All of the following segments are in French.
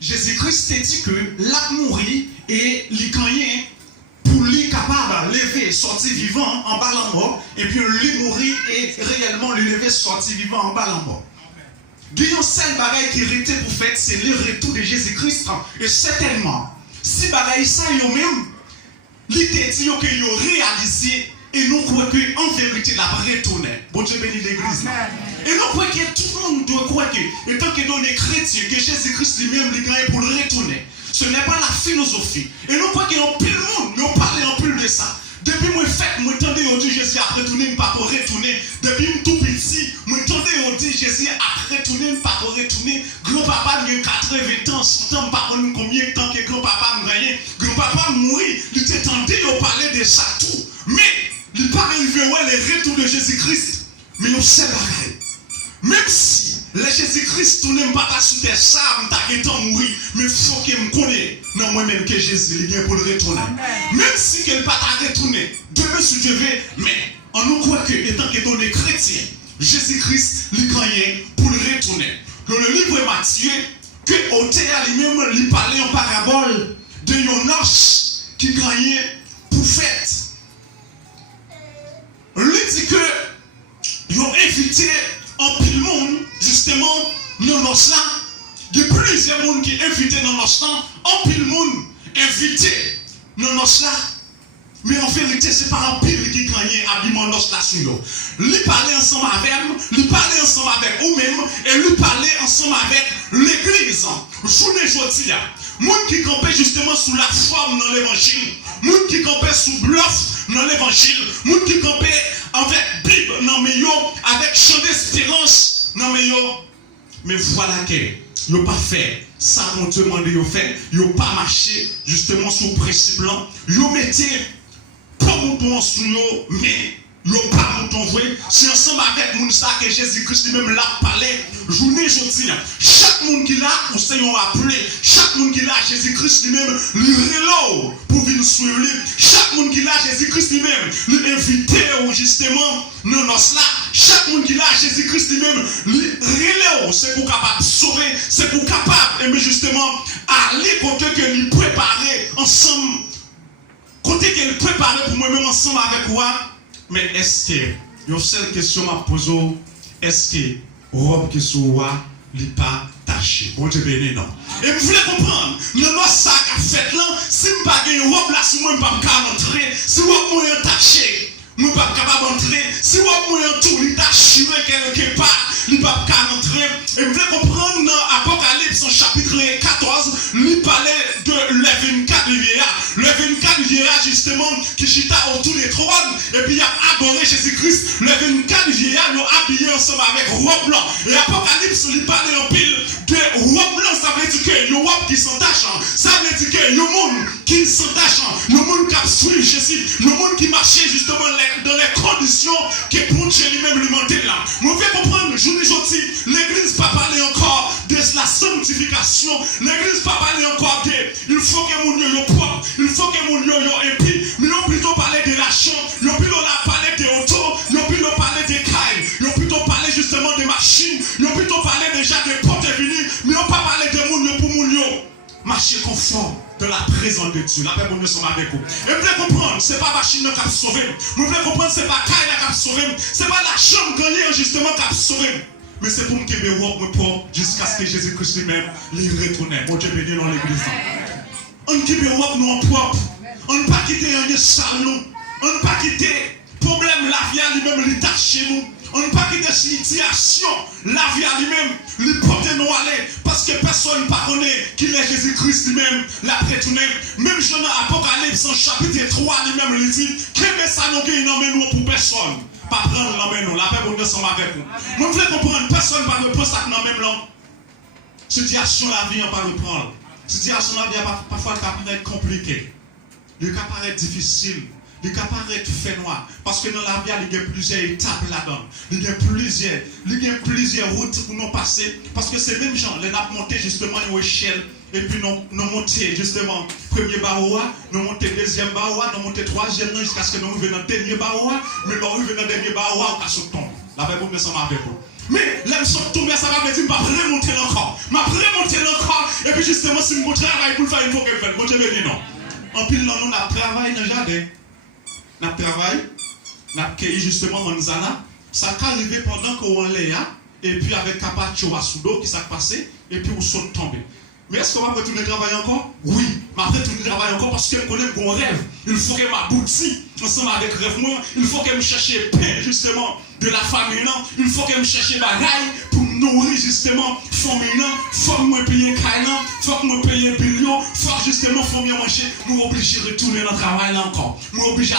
Jésus-Christ t'a dit que l'a mourir et les gagnants pour lui capable de lever, sortir vivant en bas la mort, et puis lui mourir et réellement lui lever, sortir vivant en bas la mort. Il y a un seul bagage qui était pour faire, c'est le retour de Jésus-Christ. Et certainement, si bagage ça yo même, l'idée dit que yo réalisé et nous croyons qu'en vérité la retourner. Bon Dieu bénit l'église. Et nous croyons que tout le monde doit croire que, étant que nous les chrétiens, que Jésus-Christ lui-même les gagne pour le retourner. Ce n'est pas la philosophie. Et nous croyons qu'il y a un pile monde, nous parlons en plus de ça. Depuis moi fait, moi entendais on dit Jésus a retourné, pas pour retourner. Depuis tout petit, moi entendais on dit Jésus a retourné, pas pour retourner. Grand-papa il a 80 ans, 100 ans, pas combien de temps que grand-papa me gagnait. Grand-papa mourit, il t'entendait on parlait de ça tout. Mais il n'est pas arrivé le retour de Jésus-Christ. Mais on sait pareil. Même si le Jésus-Christ tout n'est pas sous tes charmes, t'as été mourir, mais il faut qu'il me connaisse. Non, moi-même que Jésus, il vient pour le retourner. Même si qu'il n'est pas retourner, demain si Dieu veut, mais on nous croit que, étant que nous sommes chrétiens, Jésus-Christ, il gagne pour le retourner. Dans le livre de Matthieu, que auteur lui-même, il parlait en parabole de Yonas qui gagnait pour fête. Lui dit que, ils ont invité en pile monde, justement, dans nos là. Il y a plusieurs monde qui sont invités dans nos là. En pile monde, invité dans nos là. Mais en vérité, ce n'est pas un pile qui gagne habillement nos là sur eux. Lui parler ensemble avec lui parler ensemble avec vous-même, et lui parler ensemble avec l'église. Journée aujourd'hui, monde qui campait justement sous la forme dans l'évangile, monde qui campait sous bluff dans l'évangile, monde qui campait avec Bible dans le avec chant d'espérance dans le mais voilà que ils n'ont pas fait ça qu'on demande de faire, ils n'ont pas marché justement sur le principe là, ils ont mis pas mon sur eux, mais ils n'ont pas mon vrai. C'est ensemble avec moun ça que Jésus-Christ lui-même l'a parlé. Journée aujourd'hui, chaque monde qui l'a, on s'est appelé. Chaque monde qui l'a, Jésus-Christ lui-même lui reload pour venir suivre lui. Chaque monde qui l'a, Jésus-Christ lui-même lui invité justement non là. Chaque monde qui l'a, Jésus-Christ lui-même lui reload. C'est pour capable sauver, c'est pour capable et justement aller côté que lui préparer ensemble. Côté qu'elle préparait pour moi-même ensemble avec moi. Mais est-ce que, une seule question m'a posée, est-ce que robe qui soit roi, n'est pas tachée? Bon Dieu béni, non. Et vous voulez comprendre, non, ça qu'a fait là, si je n'ai pas une robe là, si moi je ne peux pas entrer, si robe est tachée, je ne peux pas entrer, si robe est tout, il est taché quelque part, il ne peut pas entrer. Et vous voulez comprendre, dans Apocalypse, en chapitre 14, il parlait de le 24 du vieillard. Le 24 du vieillard, justement, qui chita autour des trônes, et puis il a adoré Jésus-Christ. Le 24 du vieillard, ils ont habillé ensemble avec robe blanc. Et Apocalypse, il parlait en pile de robe blanc, ça veut dire que les robe qui s'entachent, ça veut dire que les monde qui s'entachent, les monde qui suivent Jésus, les monde qui marchait justement dans les conditions que pour Dieu lui-même lui montait là. Vous pouvez comprendre, je vous dis, l'église pas parler encore de la sanctification, l'église pas parler encore de il faut que mon Dieu soit propre, il faut que mon Dieu soit épris, mais on plutôt parler de la chambre, on plutôt parler de auto, on plutôt parler de cailles, on plutôt parler justement de machines, on plutôt parler déjà de portes venues, mais on pas parler de mon Dieu pour mon Dieu. Marcher conforme de la présence de Dieu. La paix mon Dieu sont avec vous. Et vous voulez comprendre, ce n'est pas la machine qui a sauvé. Vous voulez comprendre, ce n'est pas caille qui a sauvé. Ce n'est pas la chambre gagnée justement qui a sauvé. Mais c'est pour me qu'il me robe propre jusqu'à ce que Jésus-Christ lui-même lui retourne. Bon Dieu béni dans l'église. On qui me robe nous en propre. On ne pas quitter un salon. On ne pas quitter problème la vie à lui-même lui tâche chez nous. On ne pas quitter cette situation la vie à lui-même lui porter nous aller parce que personne ne connaît qu'il est Jésus-Christ lui-même l'a retourné. Même Jean dans Apocalypse en chapitre 3 lui-même lui dit que ça nous gagne nous pour personne. Pas prendre l'homme nous. La paix pour nous sommes avec nous. Vous voulez comprendre, personne ne va nous prendre ça dans même langue. Situation la vie, on va le prendre. Situation la vie, parfois, elle peut être compliquée. Le cas paraît difficile. Le cas paraît fait noir. Parce que dans la vie, il y a plusieurs étapes là-dedans. Il y a plusieurs routes pour nous passer. Parce que c'est même gens, les nappes monter justement une échelle. Et puis nous monter justement premier barreau, nous monter deuxième barreau, nous monter troisième jusqu'à ce que nous arrivions dans le dernier barreau. Mais nous arrivons dans le dernier barreau, on a sauté. La paix pour nous sommes avec vous. Mais là, je suis tombé, ça va me dire, je vais remonter encore. Je vais remonter encore. Et puis justement, si je travaille pour le faire, il faut que je fasse. Bon, je vais dire non. En pile, non, nous travaillons dans le jardin. Nous travaillons. Nous accueillons justement Manzana. Ça peut arriver pendant qu'on est là. Et puis avec Capacho à Soudo qui s'est passé. Et puis on saute tomber. Mais est-ce qu'on va retourner travailler encore? Oui, je vais retourner travailler encore parce que je connais mon rêve. Il faut que je m'aboutis ensemble avec rêve moi. Il faut que je cherche paix justement de la famille. Il faut que je cherche bagaille pour nourrir justement la famille. Il faut que je paye Kailan, il faut que je paye Billion, il faut que justement la famille manger. Je suis obligé de retourner dans le travail là encore. Je suis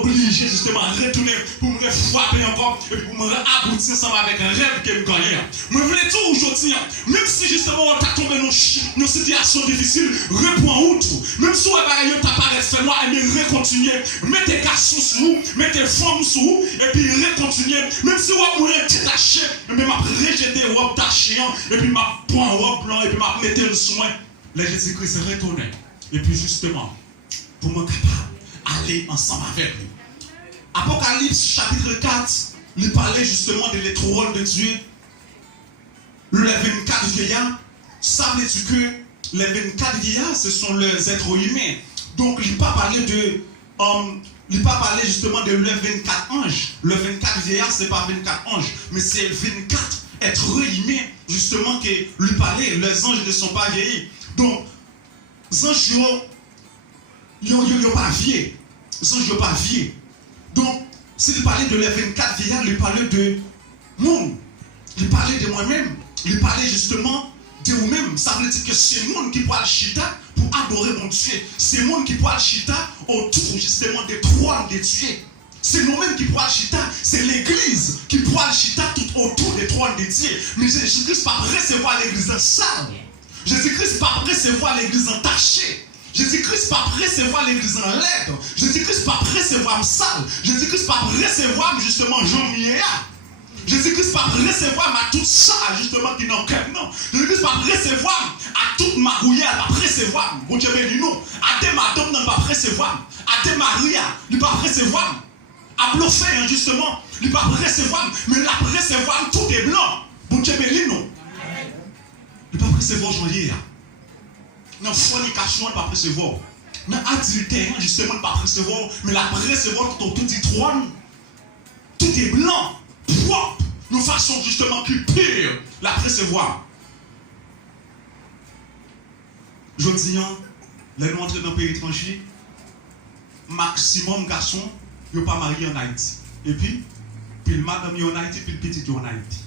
obligé justement à retourner pour me frapper encore et pour me aboutir ensemble avec un rêve que je gagne. Je voulais tout aujourd'hui, même si justement on t'a tombé dans une situation difficile, reprends outre. Même si on t'a pas fait moi, et bien recontinuer. Mettez garçons sous vous, mettez femmes sous vous, et puis recontinuer. Même si on m'a détaché, mais m'a rejeté robe tachée, et puis m'a pris un robe blanc, et puis m'a mis le soin. Là, Jésus-Christ est retourné. Et puis justement, pour me capable aller ensemble avec lui. Apocalypse chapitre 4, il parlait justement de l'étoile de Dieu. Le 24 vieillards, ça veut dire que les 24 vieillards, ce sont les êtres humains. Donc, il ne pas parler de. Il pas parler justement de le 24 anges. Le 24 vieillards, ce n'est pas 24 anges, mais c'est 24 êtres humains, justement, que lui parlait. Les anges ne sont pas vieillis. Donc, les anges, ils ne sont pas vieux. Les anges ne sont pas vieux. Donc, s'il parlait de les 24 vieillards, il parlait de monde. Il parlait de moi-même. Il parlait justement de vous-même. Ça veut dire que c'est le monde qui peut aller chita pour adorer mon Dieu. C'est le monde qui peut aller chita autour justement des trônes de Dieu. C'est nous-mêmes qui peut aller chita. C'est l'église qui peut aller chita tout autour des trônes de Dieu. Mais Jésus-Christ pas recevoir l'église en sale. Jésus-Christ pas recevoir l'église entachée. Jésus-Christ pas recevoir l'église en laide. Jésus-Christ pas recevoir sale. Jésus-Christ pas recevoir justement Jean-Miéa. Jésus-Christ pas recevoir à tout ça, justement, qui n'ont qu'un nom. Jésus-Christ pas recevoir à toute Marouilla, pas recevoir. Bon Dieu béni nous. À des madames, non pas recevoir. À des Maria, il pas recevoir. À Blofé, justement, il pas recevoir. Mais la recevoir, tout est blanc. Bon Dieu béni nous. Il pas recevoir janvier. Dans fornication, il pas recevoir. Dans adultère, justement, il pas recevoir. Mais la recevoir tout dit trône. Tout est blanc. Propre, de façon justement plus pure, la recevoir. Je dis, les nous entrer dans le pays étranger, maximum garçon, ils ne sont pas mariés en Haïti. Et puis le madame est en Haïti, puis le petit est en Haïti.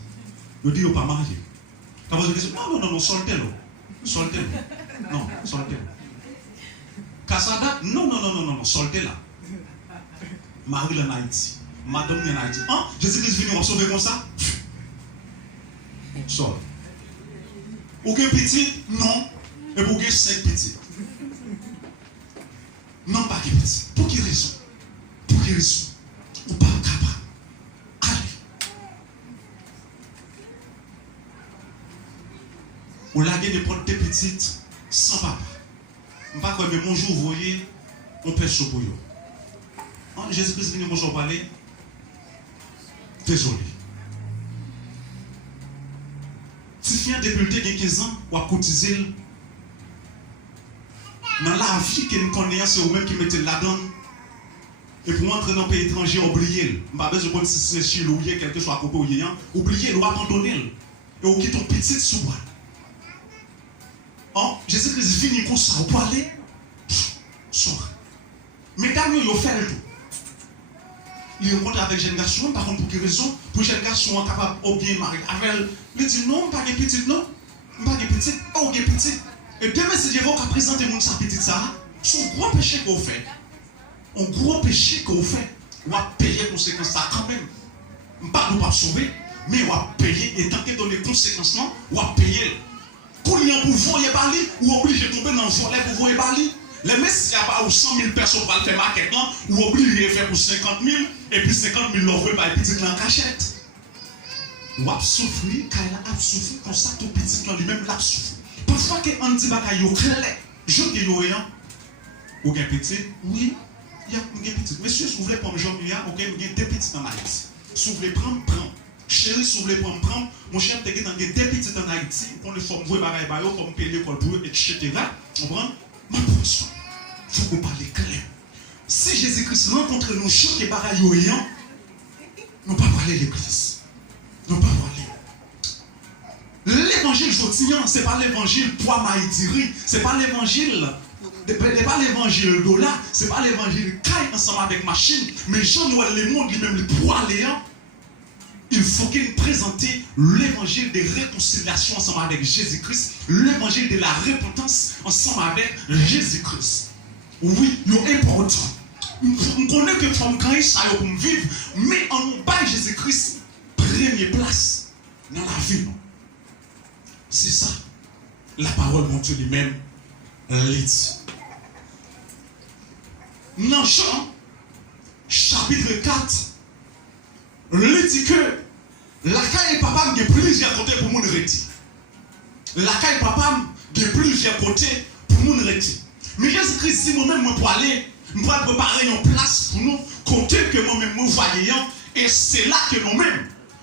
Je dis, ils ne sont pas mariés. Quand vous dites, non, soltez-le. Non, soltez-le. Cassada, non, soltez-la. Marie en Haïti. Madame en Haïti. Hein? Jésus-Christ venu sauver comme ça? Sort. Aucun petit? Non. Et pour aucun 5 petits? Non, pas de petits. Pour quelle raison? Pour quelle raison? Ou pas capable? Allez. Ou laguer des portes petites sans papa. Je ne sais pas quoi, mais bonjour, vous voyez, on pêche sur pour vous. Jésus-Christ venu bonjour parler. Désolé. Si tu viens débuter de 15 ans, ou à cotiser, dans la vie que nous connaissons, c'est vous-même qui mettez là-dedans. Et pour entrer dans un pays étranger, oubliez-le. Je ne pas besoin de si c'est chez vous, quelque chose à côté, oubliez-le, ou abandonnez-le. Et vous quittez ton petit sous-bois. Jésus-Christ vient comme ça, vous pouvez aller, sort. Mesdames, ils ont fait le tout. Il rencontre avec jeune garçon, par contre, pour quelle raison? Pour jeune garçon capable de bien marier. Il dit non, pas de petite, non. Pas de petite, pas de petite. Et demain, si Dieu va présenter mon sa petite ça, c'est un gros péché qu'on fait. Un gros péché qu'on fait. On va payer les conséquences ça quand même. Pas nous pas sauver, mais on va payer. Et tant que dans les conséquences, on va payer. Quand il y a un pouvoir, il y a pas ou obligé de tomber dans le volet pour voir Bali. Les messieurs, il y a pas 100 000 personnes pour faire market, ou obligé de faire pour 50 000, et puis 50 000 l'offre par petit dans la cachette. Ou a souffrir, quand il a souffert, comme ça, tout petit dans lui-même l'a souffert. Parfois, quand on dit que yo clair, je dis yo rien, ou bien petit, oui, il y a un petit. Monsieur, si vous voulez prendre Jean-Michel, ok, il y a deux petits dans ma liste. Si vous voulez prendre, chérie, si vous voulez prendre, mon cher, tu es dans des petits en Haïti, pour les formes, vous avez comme payer l'école pour eux, etc. Vous comprenez? Ma position. Il faut qu'on parle clair. Si Jésus-Christ rencontre nos choses et pareil, nous pas parler de l'église. Nous pas parler. L'évangile, je dis, ce n'est pas l'évangile poids maïdiri, ce n'est pas l'évangile. Ce n'est pas l'évangile dollar, ce n'est pas l'évangile caille ensemble avec machine, mais Jean-Noël le monde lui-même le poids léant. Il faut qu'il présente l'évangile de réconciliation ensemble avec Jésus-Christ, l'évangile de la repentance ensemble avec Jésus-Christ. Oui, c'est important. On connaît que femme quand il s'agit pour vivre, mais en bas Jésus-Christ, première place dans la vie. C'est ça. La parole de Dieu lui-même dit. Dans Jean, chapitre 4, il dit que la caille papa a plusieurs côtés pour mon reti. La caille papa a plusieurs côtés pour mon reti. Mais Jésus-Christ dit moi-même, je peux aller, je peux préparer une place pour nous, côté que moi-même, nous voyons, et c'est là que nous-mêmes,